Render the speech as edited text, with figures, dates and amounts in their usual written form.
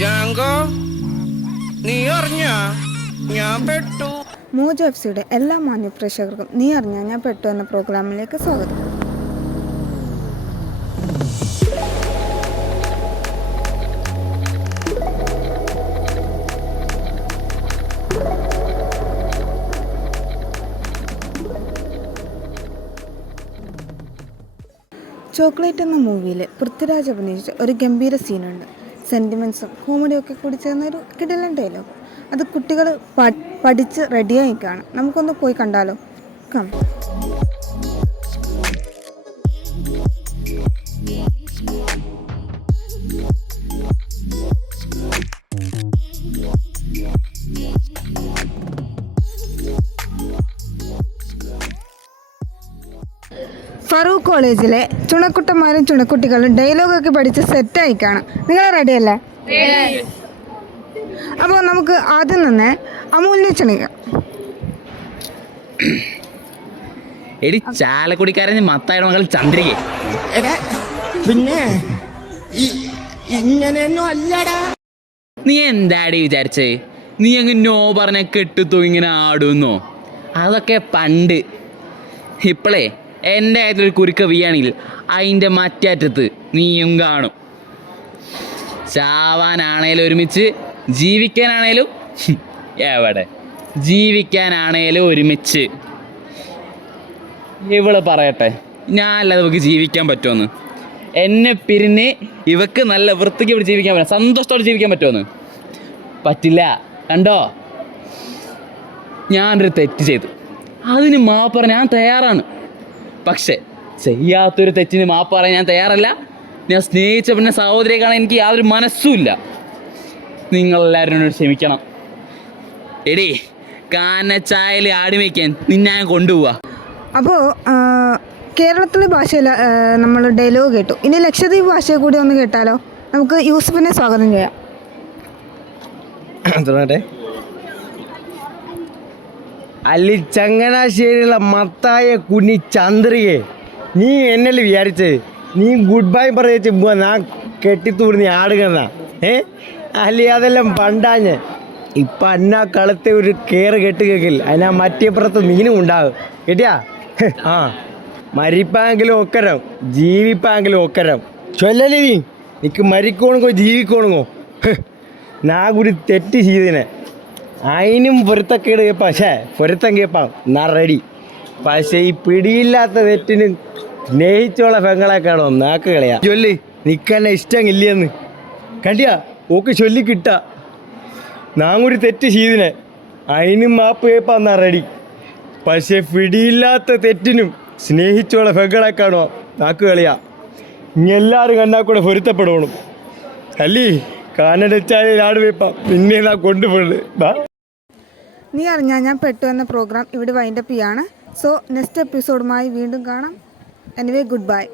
ജാങ്കോ, നീ അറിഞ്ഞ ഞാൻ പെട്ടു. മോജോ എഫ്സിയുടെ എല്ലാ മാന്യ പ്രേക്ഷകർക്കും നീ അറിഞ്ഞ ഞാൻ പെട്ടു എന്ന പ്രോഗ്രാമിലേക്ക് സ്വാഗതം. ചോക്ലേറ്റ് എന്ന മൂവിയിൽ പൃഥ്വിരാജ് അഭിനയിച്ച ഒരു ഗംഭീര സീനുണ്ട്. സെൻറ്റിമെൻറ്റ്സും കോമഡിയും ഒക്കെ കൂടി ചേർന്നൊരു കിടിലൻ ഡയലോഗ്. അത് കുട്ടികൾ പഠിച്ച് റെഡിയായി കാണും. നമുക്കൊന്ന് പോയി കണ്ടാലോ? കം. ഫറൂഖ് കോളേജിലെ ചുണക്കുട്ടന്മാരും ചുണക്കുട്ടികളും ഡയലോഗൊക്കെ പഠിച്ച് സെറ്റായി കാണാം. നിങ്ങൾ റെഡിയല്ലേ? അപ്പോൾ നമുക്ക് ആദ്യം തന്നെ അമൂലിനെ ക്ഷണിക്കാം. എടി ചാലക്കുടിക്കാരൻ മത്തായുടെ മകൾ ചന്ദ്രിക. പിന്നെ ഇങ്ങനെയൊന്നും അല്ലടാ. നീ എന്താടി വിചാരിച്ചേ? നീ അങ്ങ് നോ പറഞ്ഞ കെട്ടുത്തോ ഇങ്ങനെ ആടുന്നോ? അതൊക്കെ പണ്ട്. ഇപ്പോഴേ എൻ്റെ കാര്യത്തിലൊരു കുരുക്ക വീയാണെങ്കിൽ അതിൻ്റെ മറ്ററ്റത്ത് നീയും കാണും. ചാവാനാണേലും ഒരുമിച്ച്, ജീവിക്കാനാണേലും എവിടെ ജീവിക്കാനാണേലും ഒരുമിച്ച്. ഇവള് പറയട്ടെ, ഞാനല്ലാതെ ഇവക്ക് ജീവിക്കാൻ പറ്റുമെന്ന്? എന്നെ പിരിഞ്ഞ് ഇവക്ക് നല്ല വൃത്തിക്ക് ഇവിടെ ജീവിക്കാൻ പറ്റും, സന്തോഷത്തോടെ ജീവിക്കാൻ പറ്റുമെന്ന്? പറ്റില്ല. കണ്ടോ, ഞാനൊരു തെറ്റ് ചെയ്തു, അതിന് മാപ്പ് പറയാൻ ഞാൻ തയ്യാറാണ്. പക്ഷേ ചെയ്യാത്തൊരു തെറ്റിന് മാപ്പ് പറയാൻ ഞാൻ തയ്യാറല്ല. ഞാൻ സ്നേഹിച്ച പിന്നെ സഹോദരിയെ കാണാൻ എനിക്ക് യാതൊരു മനസ്സുമില്ല. നിങ്ങളെല്ലാവരും എന്നോട് ക്ഷമിക്കണം. എടീ, കാനച്ചായയിൽ ആടി വയ്ക്കാൻ നിന്നെ ഞാൻ കൊണ്ടുപോവാ. അപ്പോൾ കേരളത്തിലെ ഭാഷയിൽ നമ്മൾ ഡയലോഗ് കേട്ടു. ഇനി ലക്ഷദ്വീപ് ഭാഷയെ കൂടി ഒന്ന് കേട്ടാലോ? നമുക്ക് യൂസഫിനെ സ്വാഗതം ചെയ്യാം. അല്ലി ചങ്ങനാശ്ശേരിയുള്ള മത്തായ കുഞ്ഞി ചന്ദ്രികെ, നീ എന്നല്ലേ വിചാരിച്ചത് നീ ഗുഡ് ബൈ പറയിച്ച് ഞാൻ കെട്ടിത്തൂടി നീ ആടുകന്നാ? അല്ലി അതെല്ലാം പണ്ടാഞ്ഞ്. ഇപ്പം എന്നാ കളത്തെ ഒരു കയറ് കെട്ട് കേൾക്കില്ല, അതിനാ മറ്റേപ്പുറത്ത് നീനും ഉണ്ടാകും. കേട്ടിയാ? ആ, മരിപ്പാങ്കിലും ഒക്കരം, ജീവിപ്പാങ്കിലും ഒക്കരം. ചൊല്ലല്ലേ നീ, നിനക്ക് മരിക്കോണങ്ങോ ജീവിക്കോണങ്ങോ? നാ കൂടി തെറ്റ് ചെയ്തതിനെ അതിനും പൊരുത്തക്കേട് കേൾപ്പാ. പൊരുത്തം കേൾപ്പാം എന്നാ റെഡി. പക്ഷേ ഈ പിടിയില്ലാത്ത തെറ്റിന് സ്നേഹിച്ചോള പെങ്ങളെ കാണോ നാക്ക് കളയാ. ചൊല്ലി നിൽക്കന്നെ ഇഷ്ടമില്ലെന്ന് കണ്ടിയാ? ഓക്ക് ചൊല്ലി കിട്ടാ. നാം കൂടി തെറ്റ് ചെയ്തിനെ അതിനും മാപ്പ് കേൾപ്പാ എന്നാ റെഡി. പക്ഷേ പിടിയില്ലാത്ത തെറ്റിനും സ്നേഹിച്ചോള പെങ്ങളെ കാണോ നാക്ക് കളിയാ. ഇങ്ങെല്ലാവരും കണ്ടാൽ കൂടെ പൊരുത്തപ്പെടണം. അല്ലി കാനടച്ചാൽ ആട് വെപ്പാ, പിന്നെ നാ കൊണ്ടുപോകുന്നത്. നീ അറിഞ്ഞാൽ ഞാൻ പെട്ടു എന്ന പ്രോഗ്രാം ഇവിടെ വൈൻഡപ്പ് ചെയ്യാണ്. സോ നെക്സ്റ്റ് എപ്പിസോഡുമായി വീണ്ടും കാണാം. Anyway, good bye.